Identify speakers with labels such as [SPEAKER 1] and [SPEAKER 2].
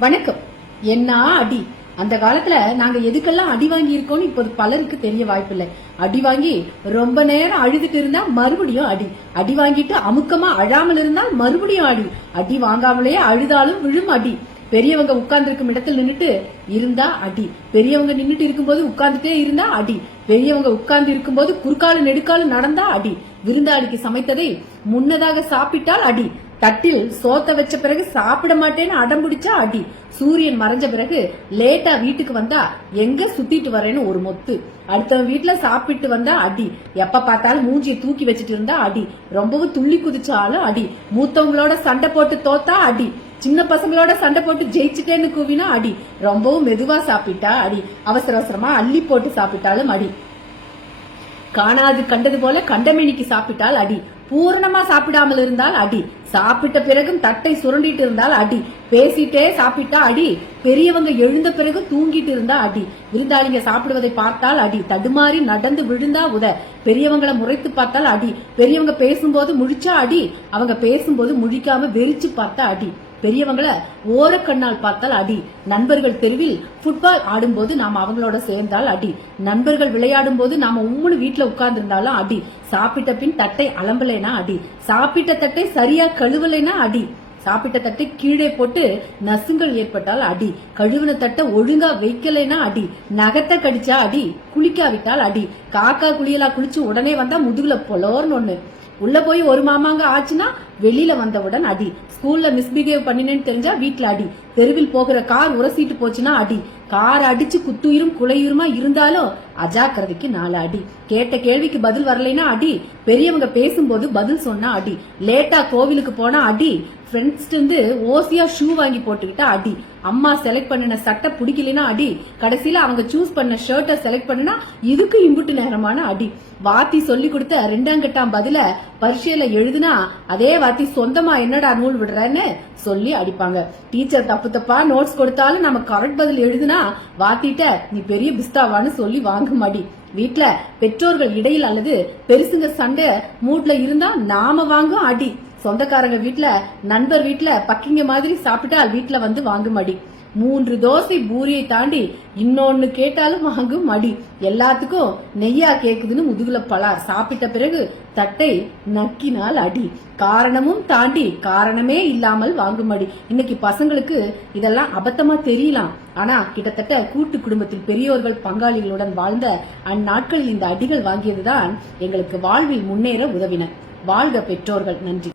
[SPEAKER 1] வணக்கம். என்ன அடி? அந்த காலத்துல நாங்க எதுக்கெல்லாம் அடி வாங்கி இருக்கோம்னு இப்போது பலருக்கு தெரிய வாய்ப்பில்லை. அடி வாங்கி ரொம்ப நேரம் அழுதுட்டு இருந்தா மறுபடியும் அடி. அடி வாங்கிட்டு அமுக்கமா அழாமல் இருந்தால் மறுபடியும் அடி. அடி வாங்காமலே அழுதாலும் விழும் அடி. பெரியவங்க உட்கார்ந்து இருக்கும் இடத்துல நின்னுட்டு இருந்தா அடி. பெரியவங்க நின்னுட்டு இருக்கும்போது உட்கார்ந்துட்டே இருந்தா அடி. பெரியவங்க உட்கார்ந்து இருக்கும்போது குறுக்காலும் நெடுக்காலும் நடந்தா அடி. விருந்தாளிக்கு சமைத்ததை முன்னதாக சாப்பிட்டால் அடி. தட்டில் சோத்த வச்ச பிறகு சாப்பிட மாட்டேன்னு அடம் பிடிச்சா அடி. சூரியன் மறைஞ்ச பிறகு லேட்டா வீட்டுக்கு வந்தா எங்க சுத்திட்டு வரேன்னு ஒரு மொத்து. அடுத்தவன் வீட்டுல சாப்பிட்டு வந்தா அடி. எப்ப பார்த்தாலும் மூஞ்சியை தூக்கி வச்சுட்டு இருந்தா அடி. ரொம்பவும் துள்ளி குதிச்சாலும் அடி. மூத்தவங்களோட சண்டை போட்டு தோத்தா அடி. சின்ன பசங்களோட சண்டை போட்டு ஜெயிச்சுட்டேன்னு கூவினா அடி. ரொம்பவும் மெதுவா சாப்பிட்டா அடி. அவசர அவசரமா அள்ளி போட்டு சாப்பிட்டாலும் அடி. காணாது கண்டது போல கண்டமேனிக்கு சாப்பிட்டால் அடி. பூரணமா சாப்பிடாமல் இருந்தால் அடி. சாப்பிட்ட பிறகும் தட்டை சுரண்டிட்டு இருந்தால் அடி. பேசிட்டே சாப்பிட்டா அடி. பெரியவங்க எழுந்த பிறகு தூங்கிட்டு இருந்தா அடி. விருந்தாளிங்க சாப்பிடுவதை பார்த்தால் அடி. தடுமாறி நடந்து விழுந்தா உத. பெரியவங்களை முறைத்து பார்த்தால் அடி. பெரியவங்க பேசும்போது முழிச்சா அடி. அவங்க பேசும்போது முழிக்காம வெறிச்சு பார்த்தா அடி. பெரியவங்கள ஓரக்கண்ணால் பார்த்தால் அடி. நண்பர்கள் தெருவில் ஃபுட்பால் ஆடும்போது நாம் அவங்களோட சேர்ந்தால் அடி. நண்பர்கள் விளையாடும் போது நாம உம்முன்னு வீட்டுல உட்கார்ந்துருந்தாலும் அடி. சாப்பிட்ட பின் தட்டை அலம்பலைனா அடி. சாப்பிட்ட தட்டை சரியா கழுவலைனா அடி. சாப்பிட்ட தட்டை கீழே போட்டு நசுங்கள் ஏற்பட்டால் அடி. கழுவின தட்டை ஒழுங்கா வைக்கலைனா அடி. நகத்தை கடிச்சா அடி. குளிக்காவிட்டால் அடி. காக்கா குளியலா குளிச்சு உடனே வந்தா முதுகுல பொலோர்னு ஒண்ணு. உள்ள போய் ஒரு மாமாங்க ஆச்சுன்னா வெளியில வந்தவுடன் அடி. ஸ்கூல்ல மிஸ்பிஹேவ் பண்ணினேன்னு தெரிஞ்சா வீட்டுல அடி. தெருவில் போகிற கார் உரசிட்டு போச்சுன்னா அடி. கார் அடிச்சு குத்துயிரும் குலையுருமா இருந்தாலும் அஜாக்கிரதைக்கு நாலு அடி. கேட்ட கேள்விக்கு பதில் வரலைன்னா அடி. பெரியவங்க பேசும்போது பதில் சொன்னா அடி. லேட்டா கோவிலுக்கு போனா அடி. ஃப்ரெண்ட்ஸ் வந்து ஓசியா ஷூ வாங்கி போட்டுக்கிட்டா அடி. அம்மா செலக்ட் பண்ணின சட்டை பிடிக்கலனா அடி. கடைசியில அவங்க சூஸ் பண்ண ஷர்ட்டை செலக்ட் பண்ணினா இதுக்கு இம்புட்டு நேரமான அடி. வாத்தி சொல்லி கொடுத்த ரெண்டாம் கட்டாம் பதில பரீட்சையில எழுதுனா அதே வாத்தி சொந்தமா என்னடா நூல் விடுறேன்னு சொல்லி அடிப்பாங்க. டீச்சர் தப்பு தப்பா நோட்ஸ் கொடுத்தாலும் நம்ம கரெக்ட் பதில் எழுதுனா வாத்திட்ட நீ பெரிய பிஸ்தாவான்னு சொல்லி வாங்க மாடி வீட்டுல பெற்றோர்கள் இடையில் அல்லது பெருசுங்க சண்டை மூட்ல இருந்தா நாம வாங்கும் அடி. சொந்தக்காரங்க வீட்டுல நண்பர் வீட்டுல பக்கிங்க மாதிரி சாப்பிட்டால் வீட்டுல வந்து வாங்கும் அடி. மூன்று தோசை பூரியை தாண்டி இன்னொன்னு கேட்டாலும் வாங்கும் மடி எல்லாத்துக்கும் நெய்யா கேக்குதுன்னு முதுகுல பலார். சாப்பிட்ட பிறகு தட்டை நக்கினால் அடி. காரணமும் தாண்டி காரணமே இல்லாமல் வாங்கும் அடி. இன்னைக்கு பசங்களுக்கு இதெல்லாம் அபத்தமா தெரியலாம். ஆனா கிட்டத்தட்ட கூட்டு குடும்பத்தில் பெரியோர்கள் பங்காளிகளுடன் வாழ்ந்த அந்நாட்களில் இந்த அடிகள் வாங்கியதுதான் எங்களுக்கு வாழ்வில் முன்னேற உதவின. வாழ்க பெற்றோர்கள். நன்றி.